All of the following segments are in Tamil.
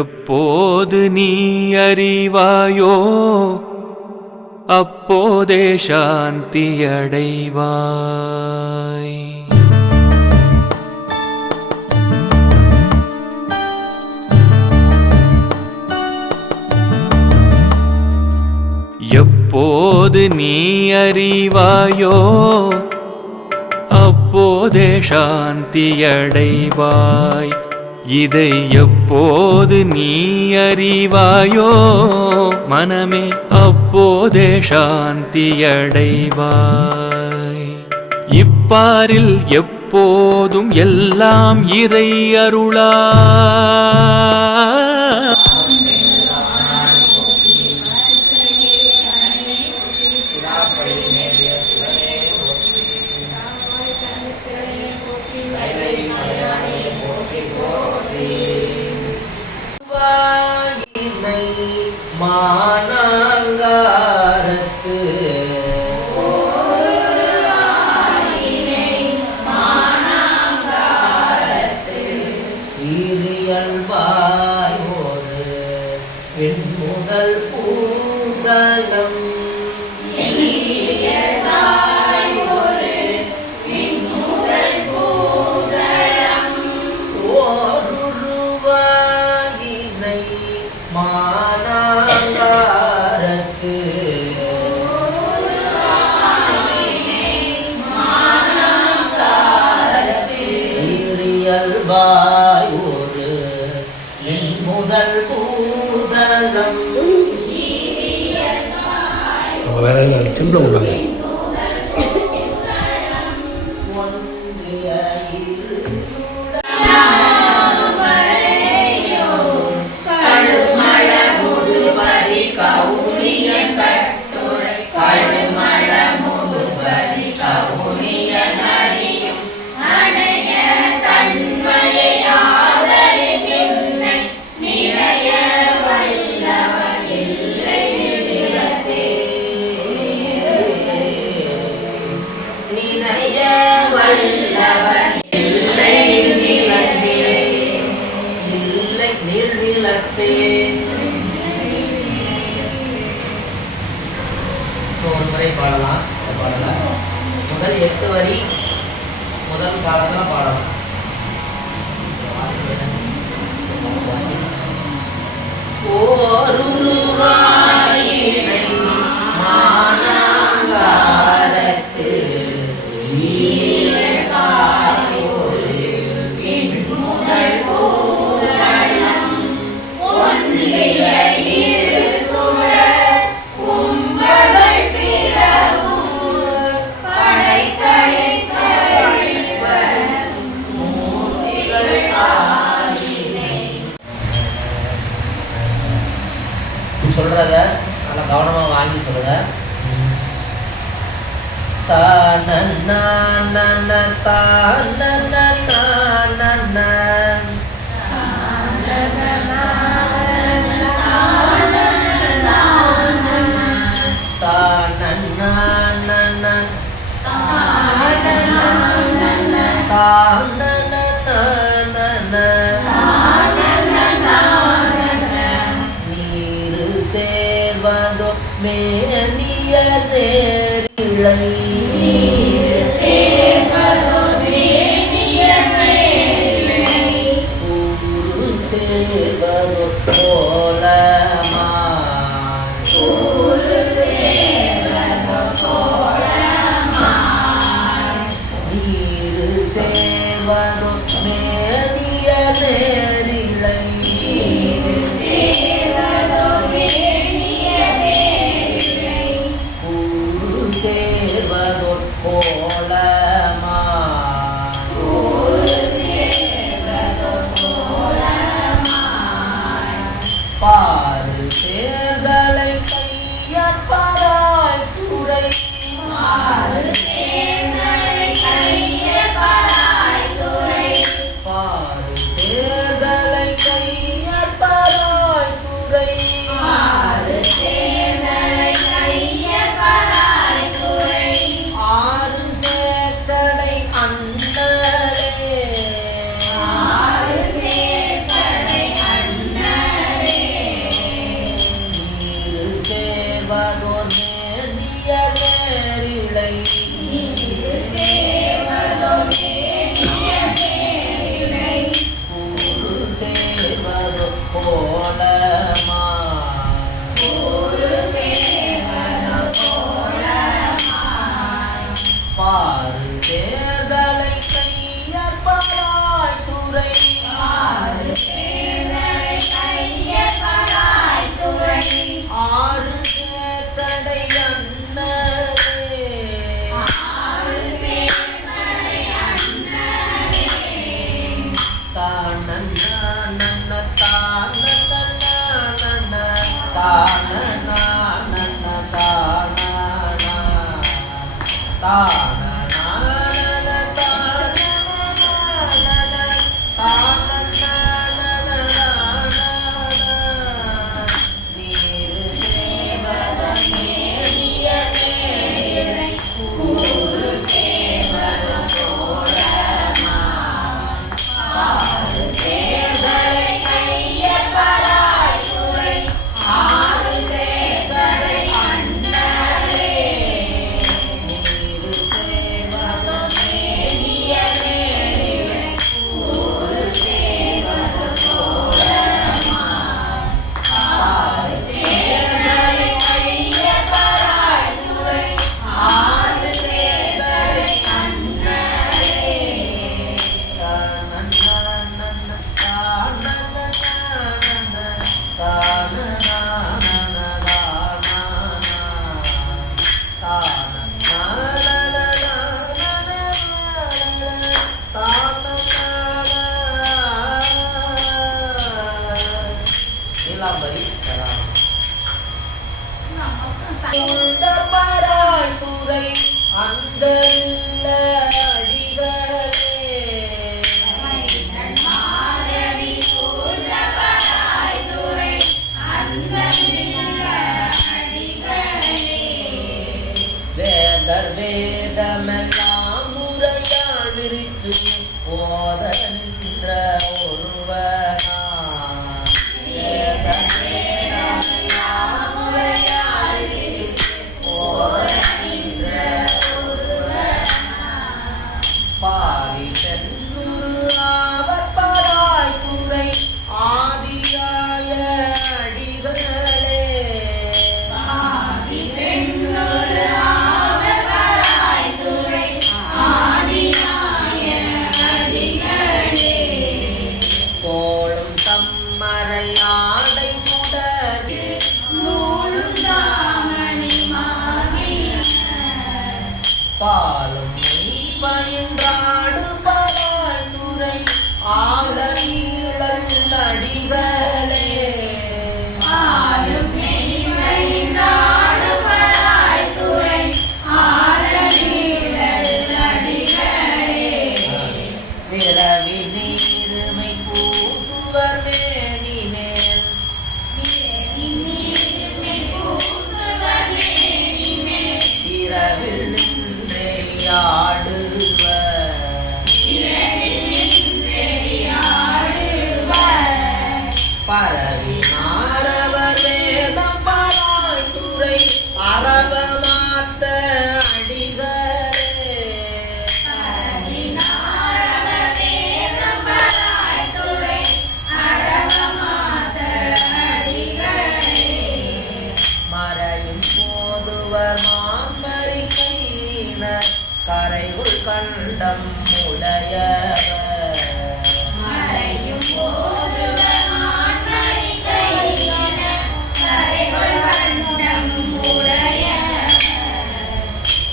எப்போது நீ அறிவாயோ அப்போதே சாந்தி அடைவாய். எப்போது நீ அறிவாயோ அப்போதே சாந்தி அடைவாய். இதை எப்போது நீ அறிவாயோ மனமே அப்போதே சாந்தி அடைவாய். இப்பாரில் எப்போதும் எல்லாம் இறை அருளா. மானங்காரத்து இயல்பாய் ஒரு பெண்முதல் பூதலம் ஓருருவாயினை மானங்காரத்து இயல்பாய் ஒரு முதல் பூதலம். பாடலாம் முதல் 8 வரி முதல் காலத்துல பாடலாம். ஓருருவாயினை மானங்காரத்து சொல்றத நல்லா கவனமா வாங்கி சொல்லுங்க. தானன்ன தானன்ன தானன்ன நீரு சேர்வதோ மேனிய நேரிழை ஊரு சேர்வதோ போலமா நீரு சேர்வதோ மேனிய நேரிழை ஊரு சேர்வதோ போலமா வேதமெல்லாம் முறையால் விரித்து ஓத நின்ற ஒருவனா பாரி சென்னூறு ஆவர் பராய் துறை ஆதியாய அடிகளே கோளும் தம்மரையாடை பாலும் பயின்றாடு பராய் துறை ஆழநீழல் அடிகளே நிறவி நீருமை பூசுவர் மேனி மேல் இரவில் நின்றேயாடுவர் பரவி மாறவர் வேதம் பராய் துறை அரவ மாத்த அடிகளே மறையும் போதுவர் மான்மறி கையினர் கரைவுள் கண்டம் உடையவர்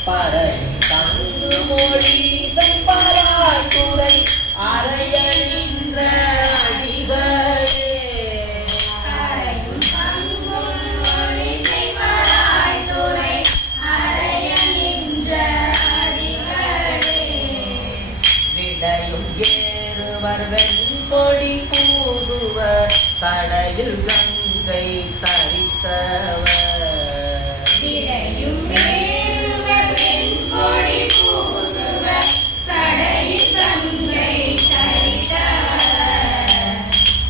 பரணி தங்கு மொழி செம்பராய் துறை அறைய நின்ற அடிகளே விடையும் ஏறுவர் வெண்பொடி பூசுவர் சடையில் கங்கை தரித்தவர்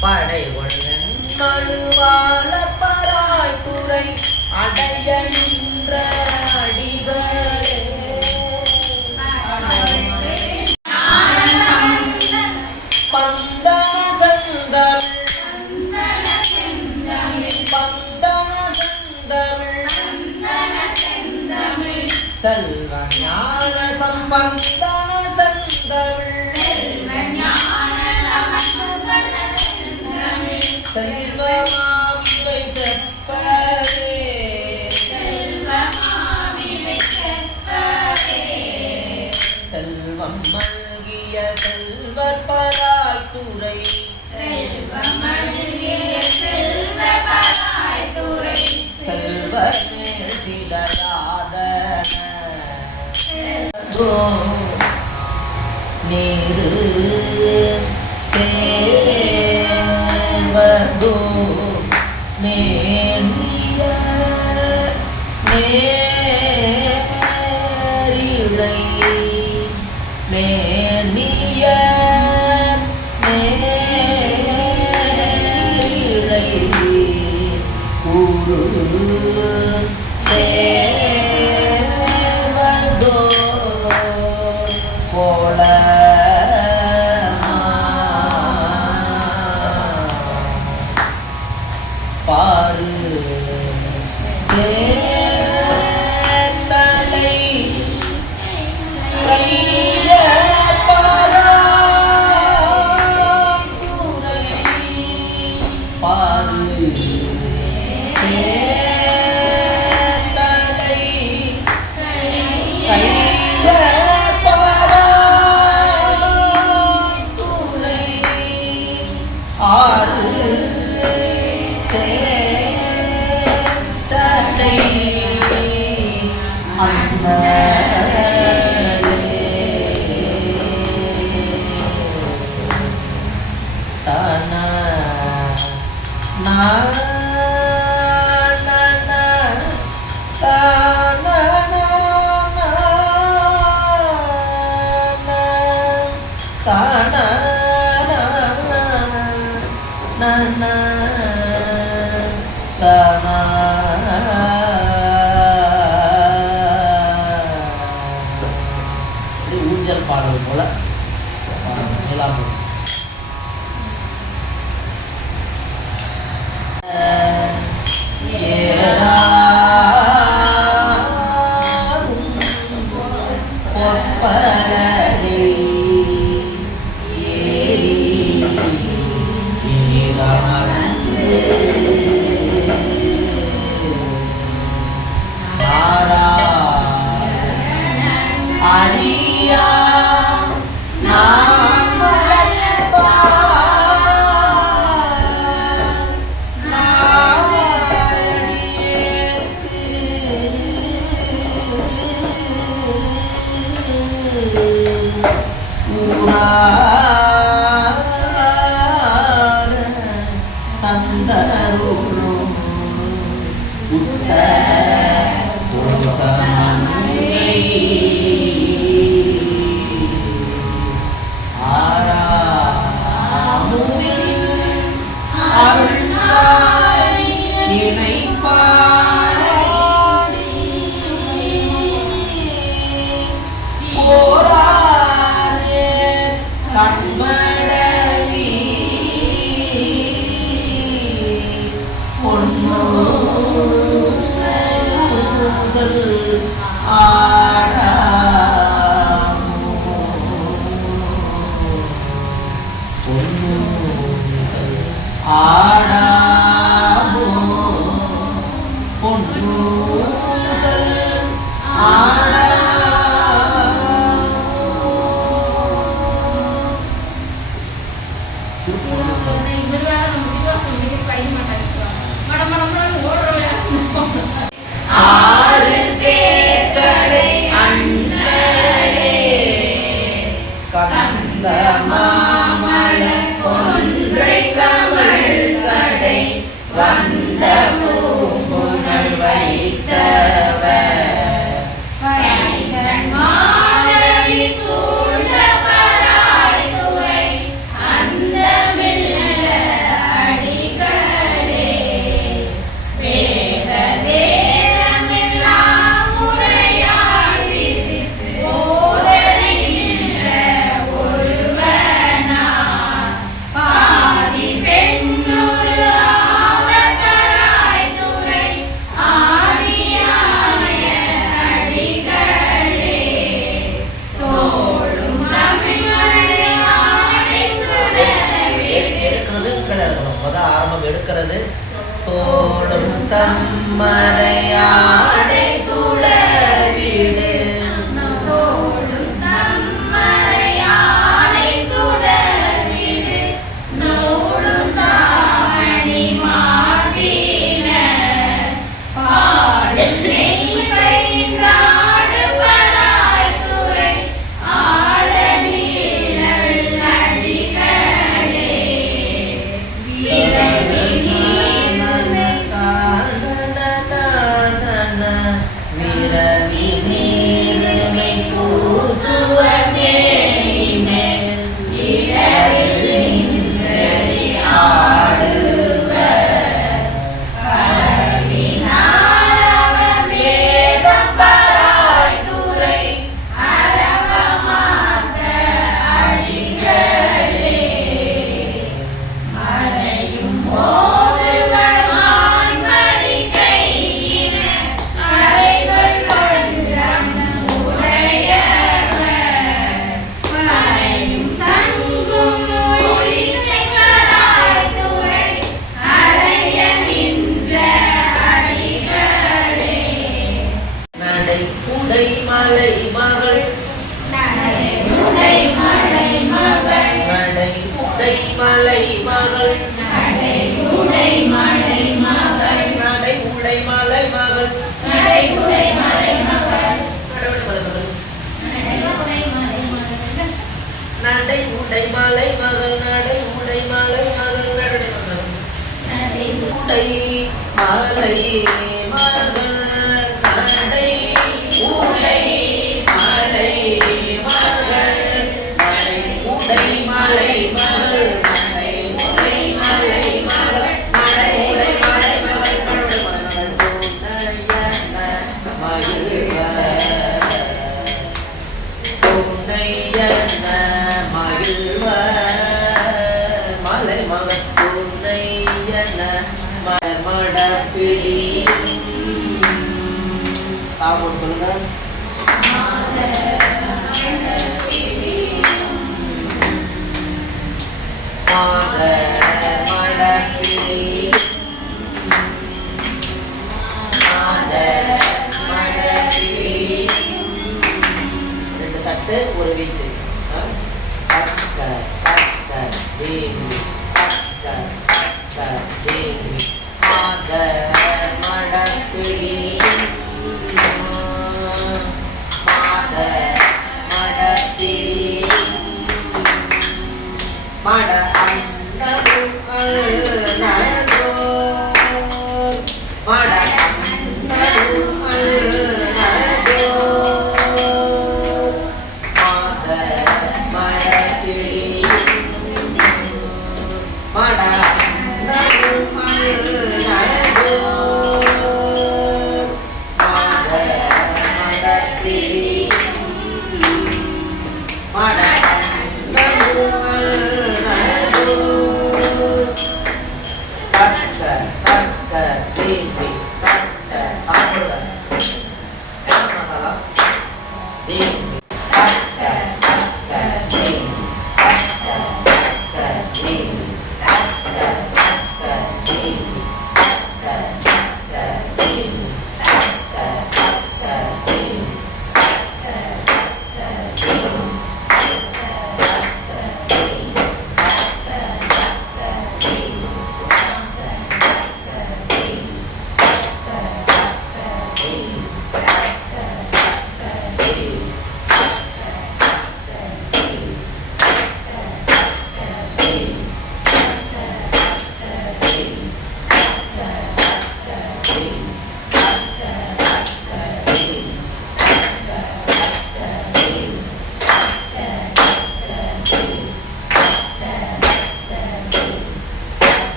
படை ஒழுவன் மழுவாள பராய் துறை அடைய நின்ற அடிகளே பந்தன செந்தமிழ் பந்தன செந்தமிழ் செல்வ ஞான சம்பந்தன செந்தமிழ் செல்வமாவிவை செப்பவே செல்வம் மல்கிய செல்வர் பராய் துறை செல்வர் மேல் சிதறாதன இரு சேர்வதோ மேலிய நேரிழை மேலிய நேரிழை குரு சேர்வதோ போல பாரு சேந்தலை கைய பாராங்குறை பாரு சேந்தலை கைய பாராங்குறை ஆறு சேந்தலை ஊஞ்சல் பாடல் போல எல்லாம் பொற்பலகை ஏறி அமர்ந்து அறியா நான் நாடியேற்கு ஊராக தந்தருளும் உத்த வந்த பூங்குழல் வைத்தவர் மாதவி சூழ்ந்த பராய்த்துறை அந்தமில்ல அடிகளே வேத வேதமெல்லாம் முறையால் விதித்து போதனைகின்ற ஒருவனா பாதி பெண்ணொரு எடுக்கிறது தோளும் தம்மரையாடை சுடவிடு தோளும் தம்மரையாடை சுடவிடு நூலும் தாமணி மார்பின பாடும் நெய் பயின்றாடு பராய்த்துறை ஆட நீள மலை மகள் நடை உடை மலை மகள் சொல்லுங்க. ரெண்டு தட்டு ஒரு வீச்சு.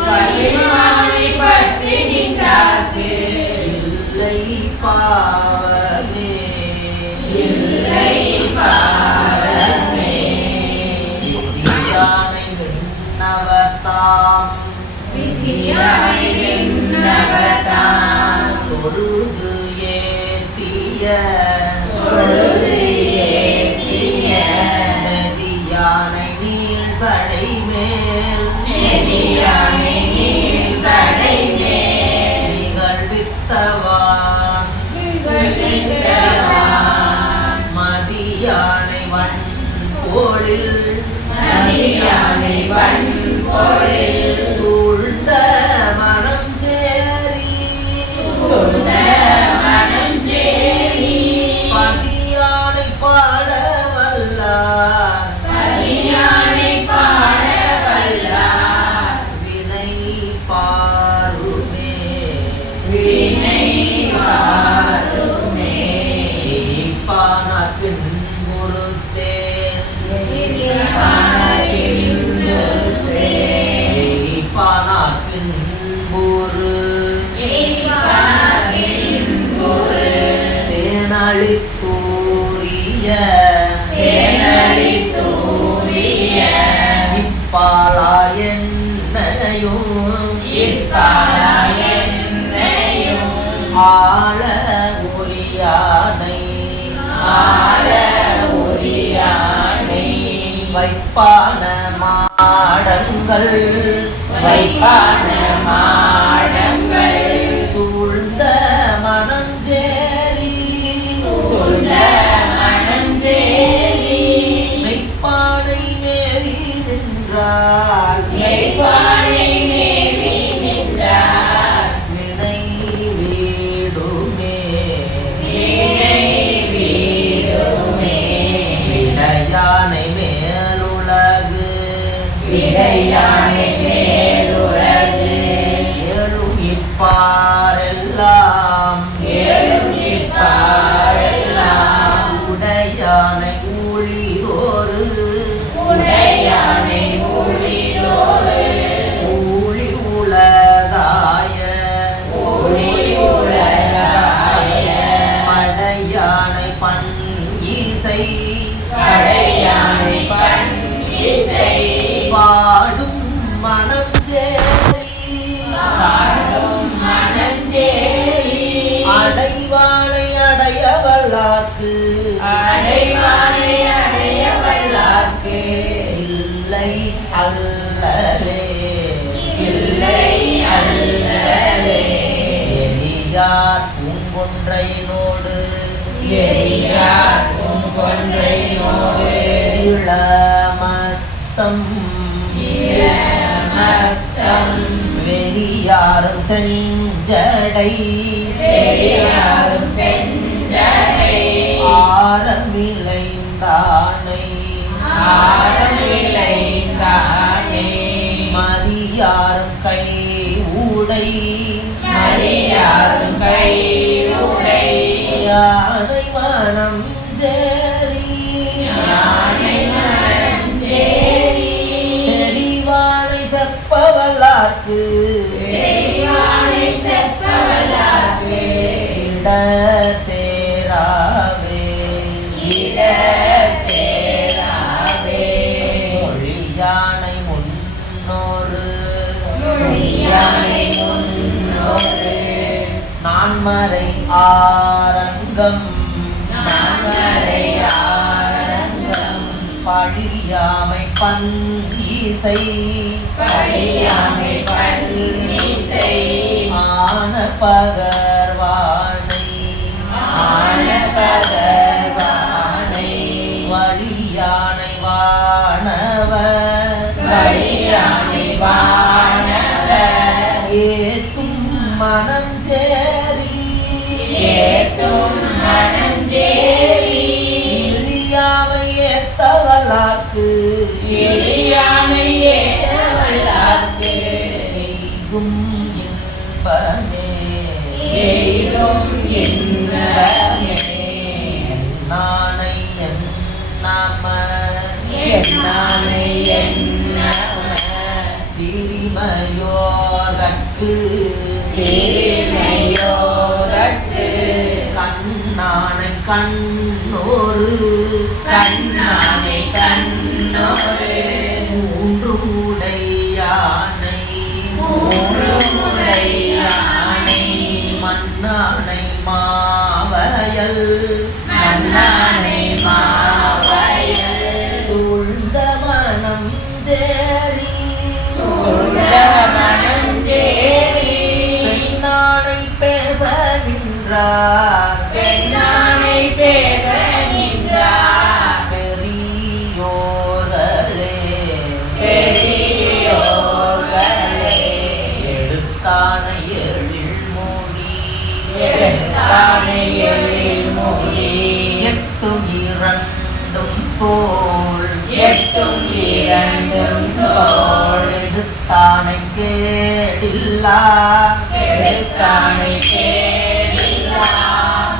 பயில்வானை பற்றி நின்றார்க்கு தொழுது ஏத்திய நெதியானை நீள் சடை மேல் நிகழ்வித்தவான் மதியானை வன் போலில் சூழ்ந்த மனம் சேரி பதியானை பாட வல்லார் வினை பாருமே ஈப்பானத்தின் குருத்தேன் ஈப்பானத்தின் குரு தேனளித்தூரிய இப்பாலாயன்னையும் ஆள ஒரியானை வைப்பான மாடங்கள் சூழ்ந்த மனஞ்சேரி மெய்ப்பானை மேவி நின்றார் வினை வீடுமே விடையானை மேலுலகு ஏழும் இப்பாரெல்லாம் உடையானை ஊழிதோறு ஊழி உலதாய படையானை பண் இசை பாடும் மனம் சேரி அடைவானை அடையவல்லாக்கு இல்லை அல்லலே எரியார் பூங்கொன்றையினோடு இளமத்தம் வெறியாரும் செஞ்சடை ஆரமிழைந்தானை மரியாரும் கை ஊடை யானை மனம் சேரி செறிவானை செப்பவல்லார்க்கு இடர் சேராவே மொழியானை முன்னோரு நான்மறை ஆரங்கம் பழியாமை பண் இசை ஆன பகர்வானை வழியானை வானவர் ஏத்தும் மனம் சேரி இழியாமை ஏத்தவல்லாக்கு எய்தும் இன்பமே நானை என் நாம சிறிமையோர்கட்கு கண்ணானை கண்ணோரு மூன்று உடையானை எடுத்தானை எழில் மொழி எட்டும் இரண்டும் தோள் எடுத்தானை கேடில்லா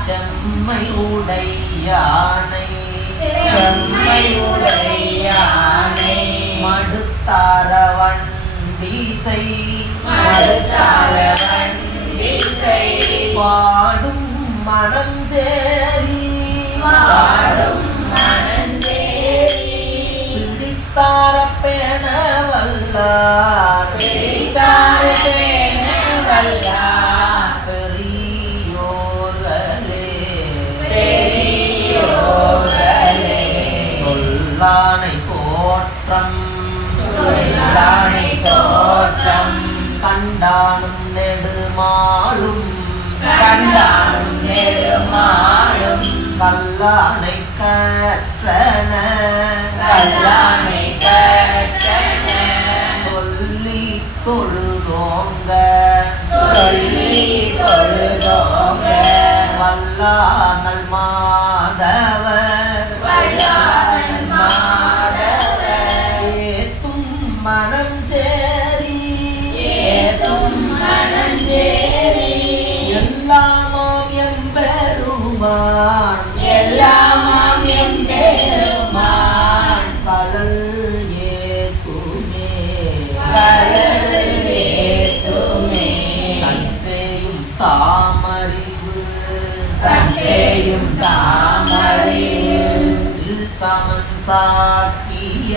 செம்மை உடையானை மடுத்தார வண்டிசை பாடும் மனம் சேரி பிடித்தார பேண வல்லார் பெரியோர்களே சொல்லானை தோற்றம் கண்டானும் நெடுமாளும் கல்லானை கற்றன சொல்லி தொழுதோங்க வல்லானல் மாதவர் ஏத்தும் மனம் சேரி எல்லாமாம் எம்பெருமான் கடல் ஏத்துமே சற்றேயும் தாமறிவு சமன் சாக்கிய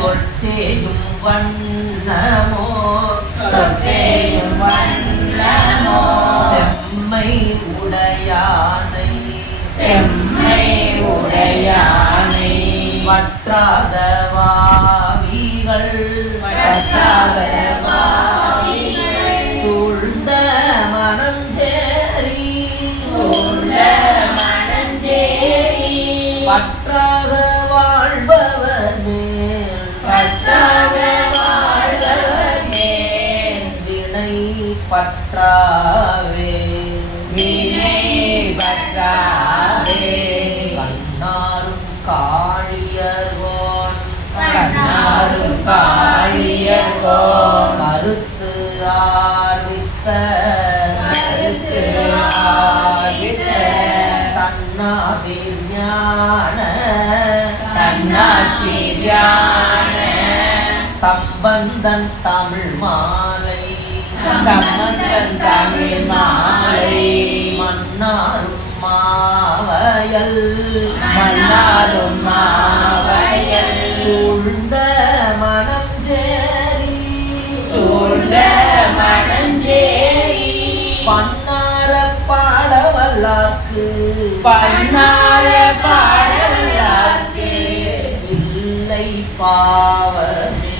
சொட்டேயும் வண்ணமோ செம்மை உடையானை வற்றாத வாவிகள் சூழ்ந்த மனம் சேரி பற்றாக வாழ்பவர் மேல் வினை பற்றாவே கண்ணாரும் காழியர்கோன் கருத்து ஆர்வித்த தன்னாசீர் ஞான சம்பந்தன் தமிழ் மாலை மன்னாரும் மாவயல் சூழ்ந்த மனம் சேரி பன்னார பாடவல்லாக்கு இல்லை பாவமே